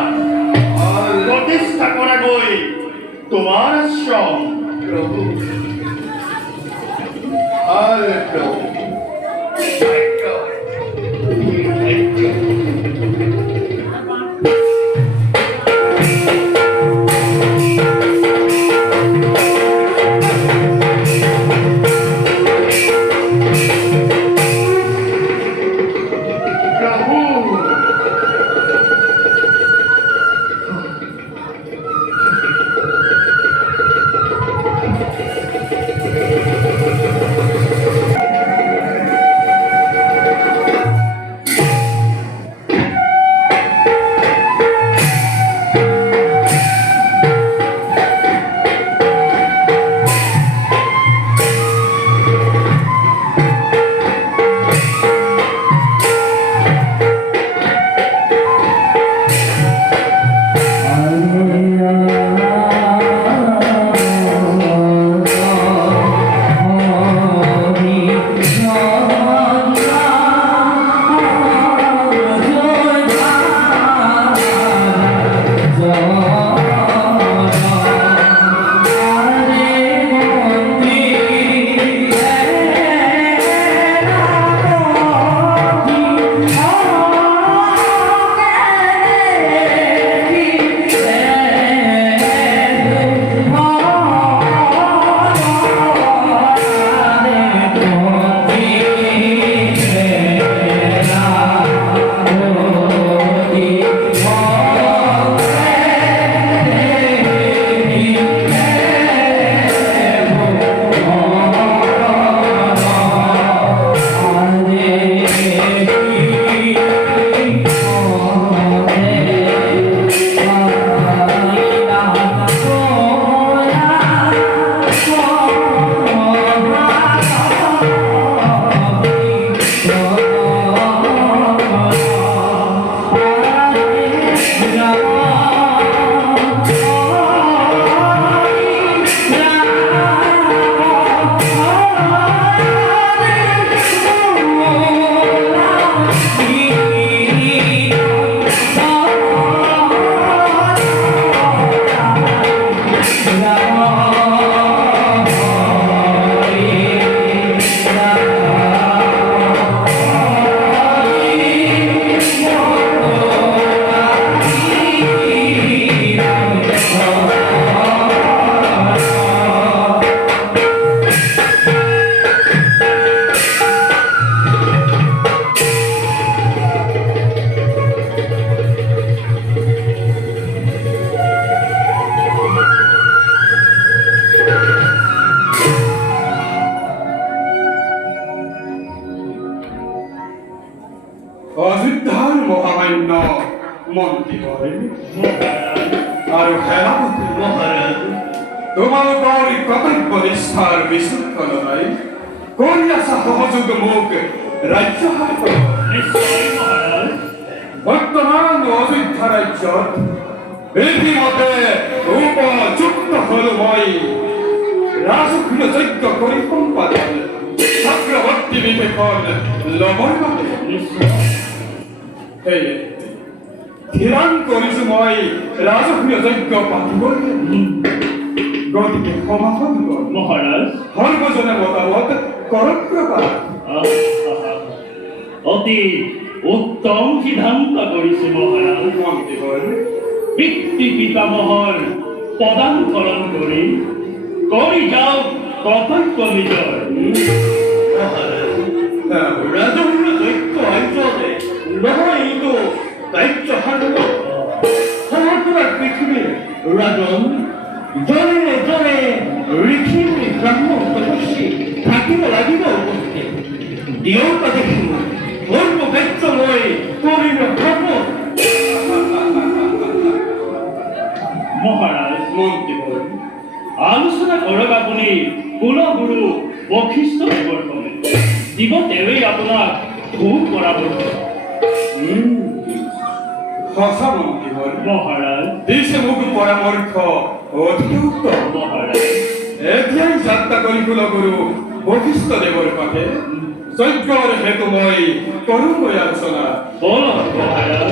প্ৰতিষ্ঠা কৰাগৈ তোমাৰ আশ্ৰম প্রভু ভাল প্রভু অযোধ্যাৰ মহামান্য মন্ত্ৰী হয় আৰু সেনাপতি মহারাজ তোমালোকৰ এই কৰ্তব্য নিষ্ঠাৰ বিশৃংখলতাই কৰি আছা সহযোগ মোক ৰাজ্য শাসন নিশ্চয় মহাৰাজ বৰ্তমান অযোধ্যা ৰাজ্যত বিধিমতে উপযুক্ত হল মই ৰাজকীয় যজ্ঞ কৰি সম্পাদন চক্ৰৱৰ্তী বিশেষণ ল'বৰ বাবে সেয়ে থিৰাং কৰিছো মই ৰাজকীয় যজ্ঞ পাতিবলৈ গতিকে সমাপন কৰ মহাৰাজ সৰ্বজনে মতামত কৰক কৃপা অতি উত্তম সিদ্ধান্ত কৰিছে মহাৰাজ মন্ত্ৰী হয় পিতৃ পিতামহৰ পদানুসৰণ কৰি যাওক কৰ্তব্য নিজৰ মহারাজ রাজকীয় দৈত্য অঞ্চলে নহয় এইটো দায়িত্ব সাধন সমগ্ৰ পৃথিৱীৰ ৰাজন জনে জনে ঋষি ব্ৰাহ্মণ তপস্বী থাকিব লাগিব উপস্থিত দিয়ক দেখিব ধৰ্ম দায়িত্ব মই কৰিব ভাবো মহাৰাজ মন্ত্ৰী হয় আলোচনা কৰক আপুনি কুলগুৰু বশিষ্ঠ দেৱৰ সৈতে দিব তেওঁৱেই আপোনাক ভোগ কৰাব সঁচা মন্ত্ৰী হয় মহাৰাজ দিছে মোক পৰামৰ্শ অতি উত্তম মহাৰাজ এতিয়াই যাত্ৰা কৰি কুলগুৰু বশিষ্ঠ দেৱৰ পাতে যজ্ঞৰ হেতু মই কৰোঁগৈ আলোচনা বলক মহাৰাজ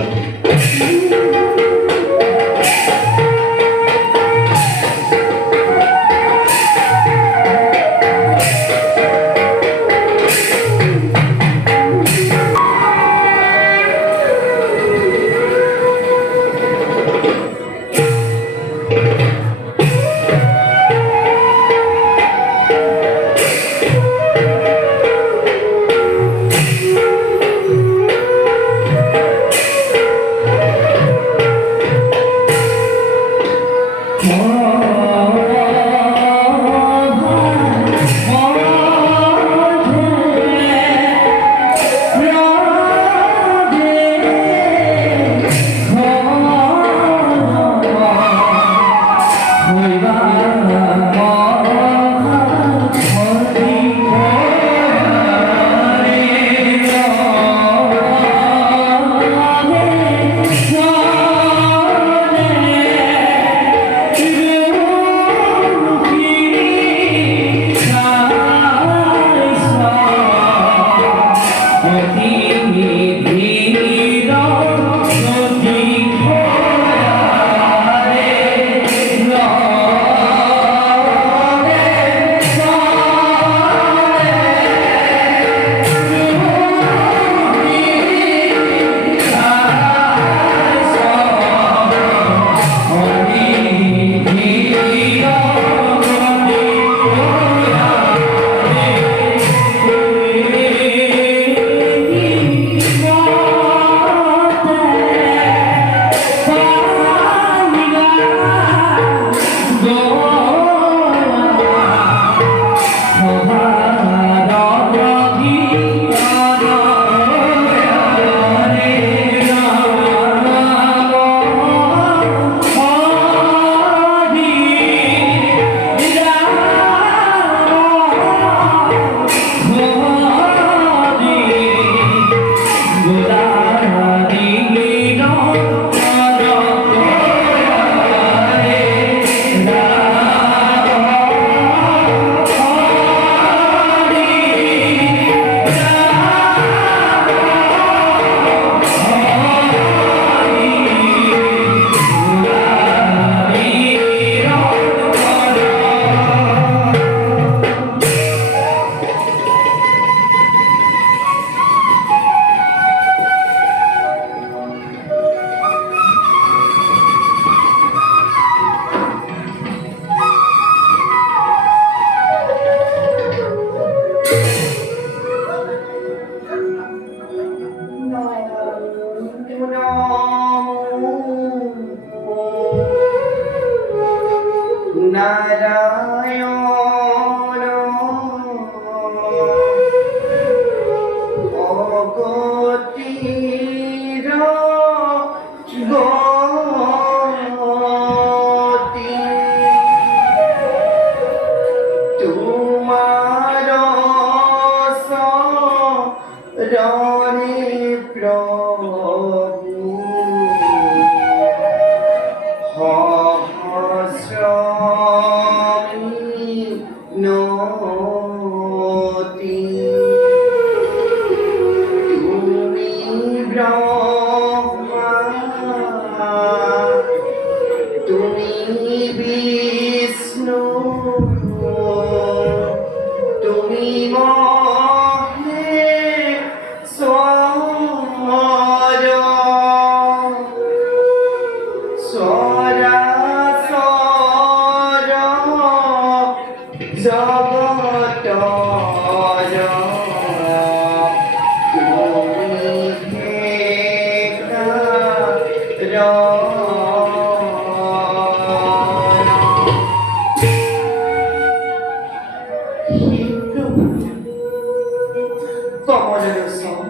কমললোচন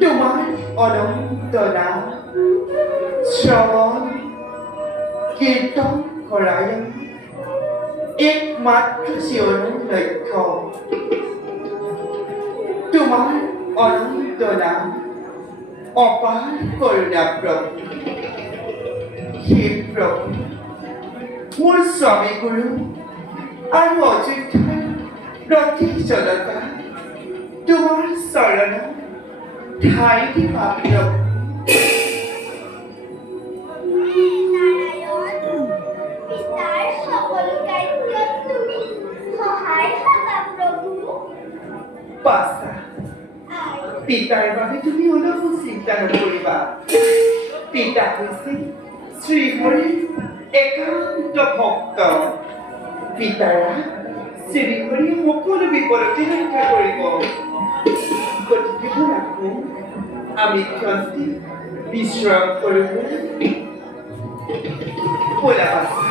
তোমাৰ অনন্ত নাম শ্ৰৱণ কীৰ্তন কৰাই একমাত্ৰ জীৱনৰ লক্ষ্য তোমাৰ অনন্ত নাম অপাৰ কৰোণা প্ৰভু হে প্ৰভু মোৰ স্বামী গুৰু আৰু অযোধ্যাৰ প্ৰতি জনতা তোমাৰ চৰণ ঠাই দিবা প্ৰভু পিতাৰ সকলো কাৰ্যত তুমি সহায় হ'বা প্ৰভু। পাছা আৰু পিতাৰ বাবে তুমি অলপো চিন্তা নকৰিবা পিতা হৈছে শ্ৰীহৰিৰ একান্ত ভক্ত পিতাৰা শ্ৰীহৰিয়ে সকলো বিপদতে ৰক্ষা কৰিব গতিকে ৰাখো আমি ক্ষন্তি বিশ্ৰাম কৰিবলৈ ব'লা পাছা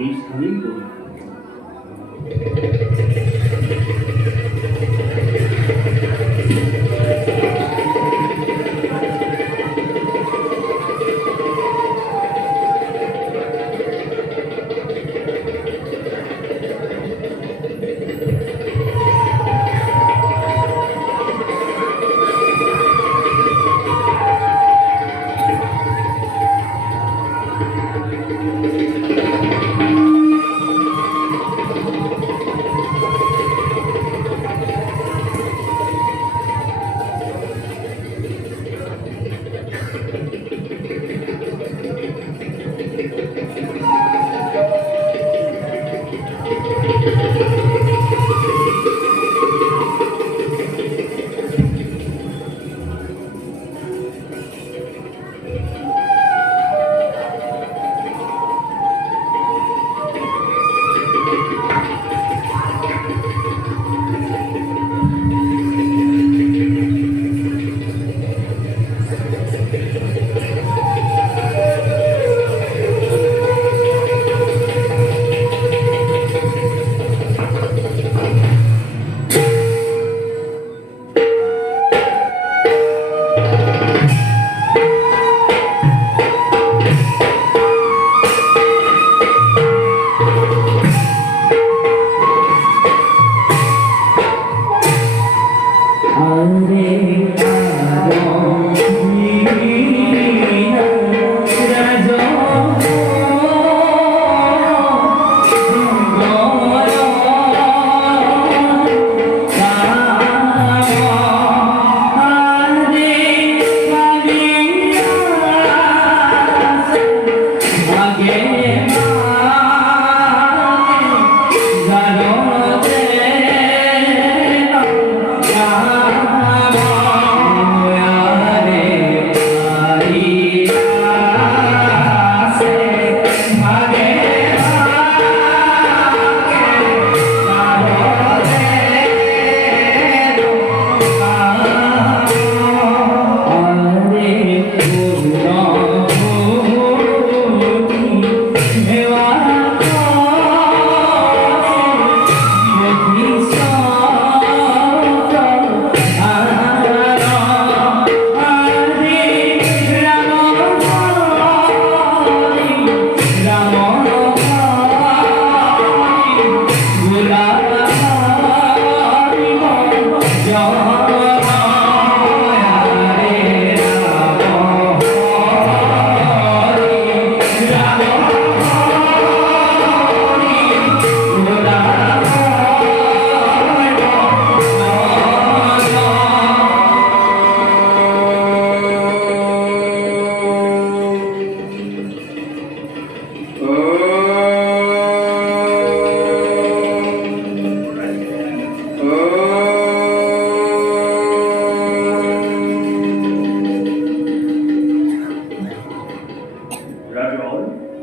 এই স্থানে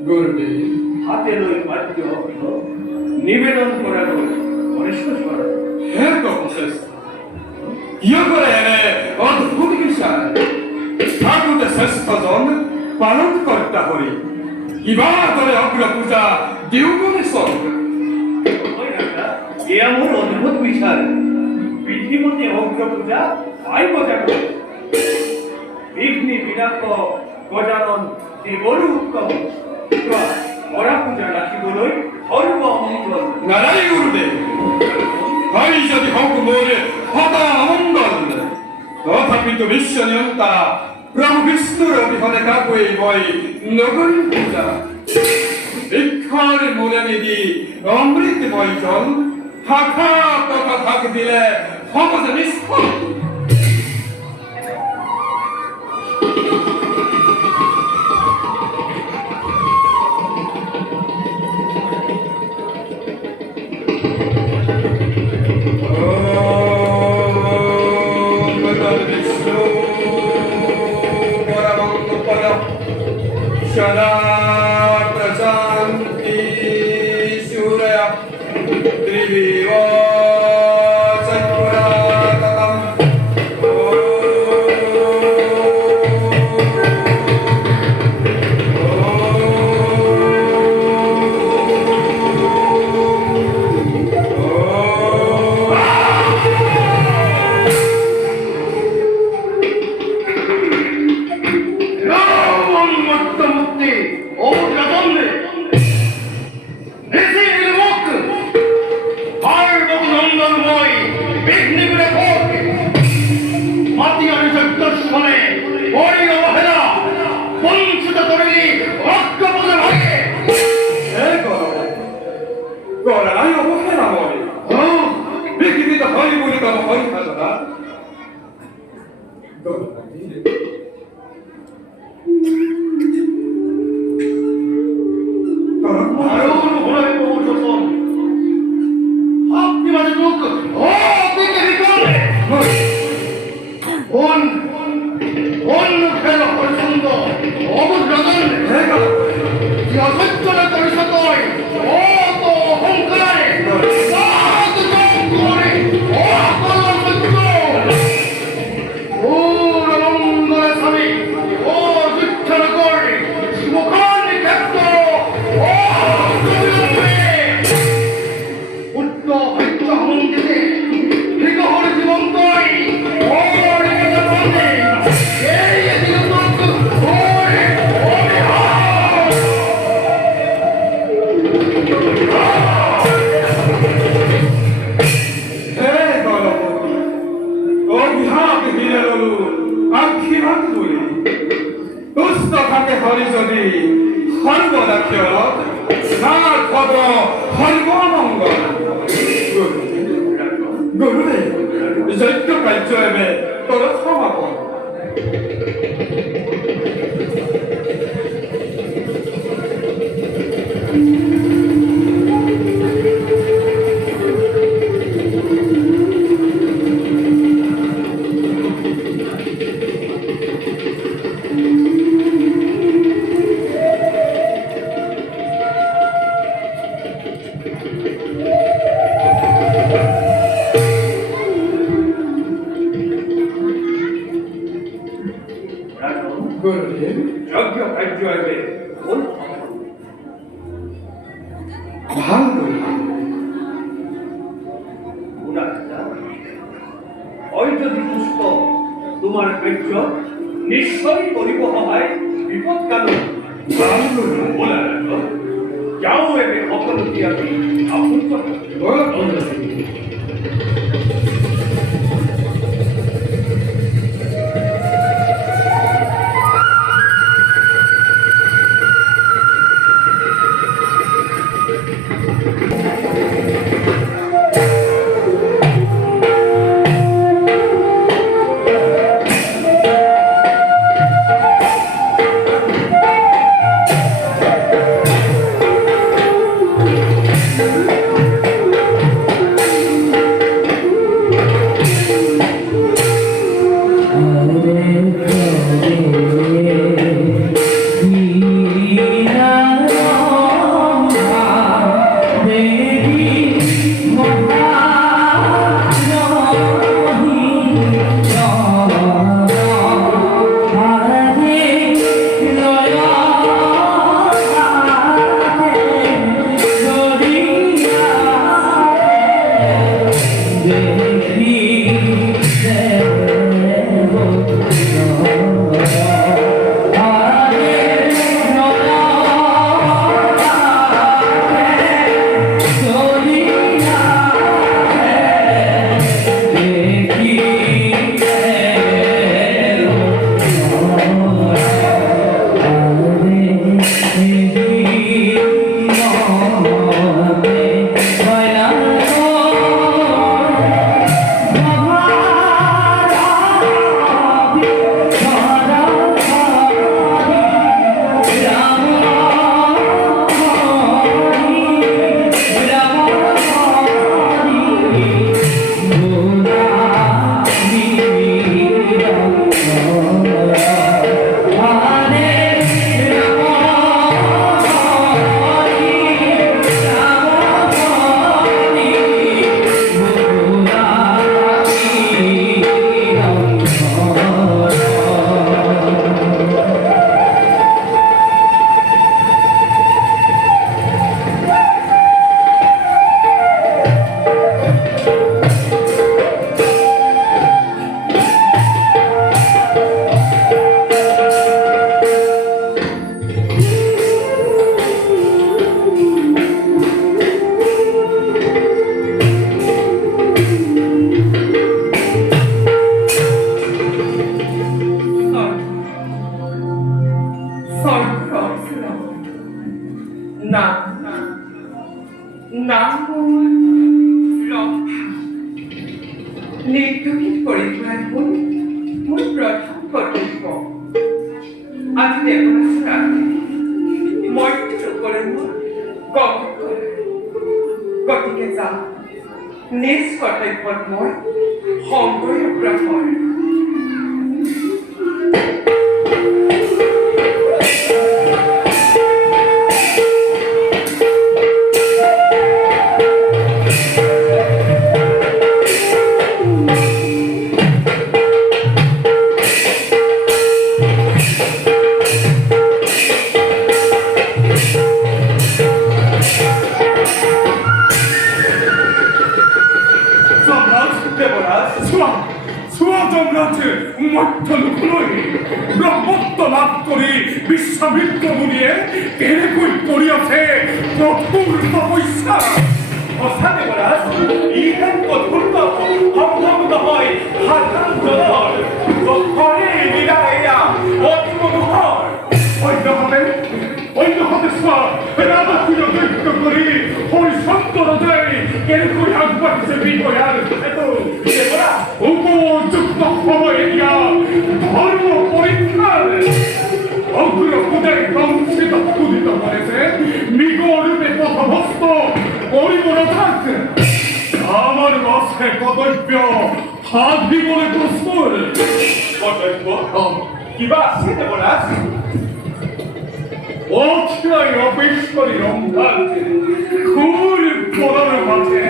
গুরুদেব হাতে লই বাদ্য নিবেদন করার গণেশ করা হে তপশ্রেষ্ঠ কিয় করে এনে অদ্ভুত বিষয় ঠাকুরে শ্রেষ্ঠজন পালন কর্তা হরি কিবা দৰে অগ্ৰ পূজা দিওগুণে স্বৰ্গ এয়া মোৰ অদ্ভুত বিচাৰ বিধিমতে অগ্ৰ পূজা পাই বজাৰ বিঘ্নি বিনাশ গজানন দেৱৰো উত্তম কৰা পূজা ৰাখিবলৈ সৰ্ব অমংগল নারায়ণ গুরুদেব হয় যদি হোক মোর সদা অমঙ্গল তথাপি তো বিশ্ব নিয়ন্তা প্রভু বিষ্ণুর অবিহনে কাকুই মই নগরী পূজা বৃক্ষর মূলে নিদি অমৃতময় জল শাখা তথা থাক দিলে সমাজে নিষ্ফল सदा प्रशांति सूर्य त्रिविव सत्पुरातम् গড়াই অবহেলা মরে পৃথিবীতে হরি বলি তব হরি ভাষা হরি যদি সর্বদা ক্ষেত্ৰত তাৰ খবৰ সৰ্বমঙ্গল গুৰুদেৱ যজ্ঞ কাৰ্য এবে তলত সমাপন যজ্ঞ কার্য এবে ভাল হয় যদি পুষ্ট তোমাৰ কাৰ্য নিশ্চয় কৰিব সহায় বিপদ কালত বলা যাও এবে সকলো ত্যাগী আপুত স্বর্গরম না নাম ৰক্ষা নিৰ্দোষী পৰিত্ৰাণ মোৰ প্ৰধান কৰ্তব্য আজি দেৱনাথৰ ৰাতি মইতো নকৰে মোৰ কম গতিকে যাম নিজ কৰ্তব্যত মই সংগই অগ্ৰসৰ ব্ৰহ্মত্ব লাভ কৰি বিশ্বামিত্ৰ মুনিয়ে কেনেকৈ কৰি আছে কঠোৰ তপস্যা সঁচা দেৱৰাজ ইহেন কঠোৰ সম্ভৱ নহয় সাধাৰণ জনৰ দক্ষৰে লীলা এয়া অতি মনোহৰ অন্যহাতে চোৱা ৰাজকীয় যজ্ঞ কৰি হৰিচন্দ্ৰজে কেনেকৈ আগবাঢ়িছে বিষয়াৰ দেৱৰাজ উপযুক্ত সময় এতিয়া ধৰ্ম পৰীক্ষাৰ অগ্ৰপূজাই বঞ্চিত পূজিত করেছে মৃগরূপে পথভস্ত কৰিব নাথাকে আমার বাসে কর্তব্য হাত দিবলে প্রস্তুত কৰ্তব্য কিবা আছে দেৱৰাজ অক্ষয় অপেশ করি রম্ভাল খুর পরর মাঝে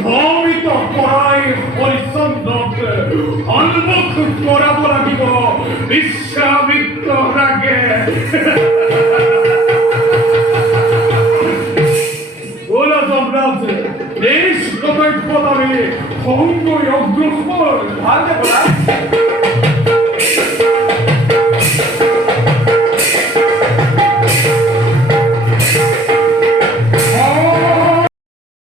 ধমিত করাই হরিচন্দ্রক অন্মুখ করাব লাগিব বিশ্বামিত্র রাগে ওলা সম্রাট দেশ কর্তব্য দাবি সংগই অগ্রসর ভাল দেৱৰাজ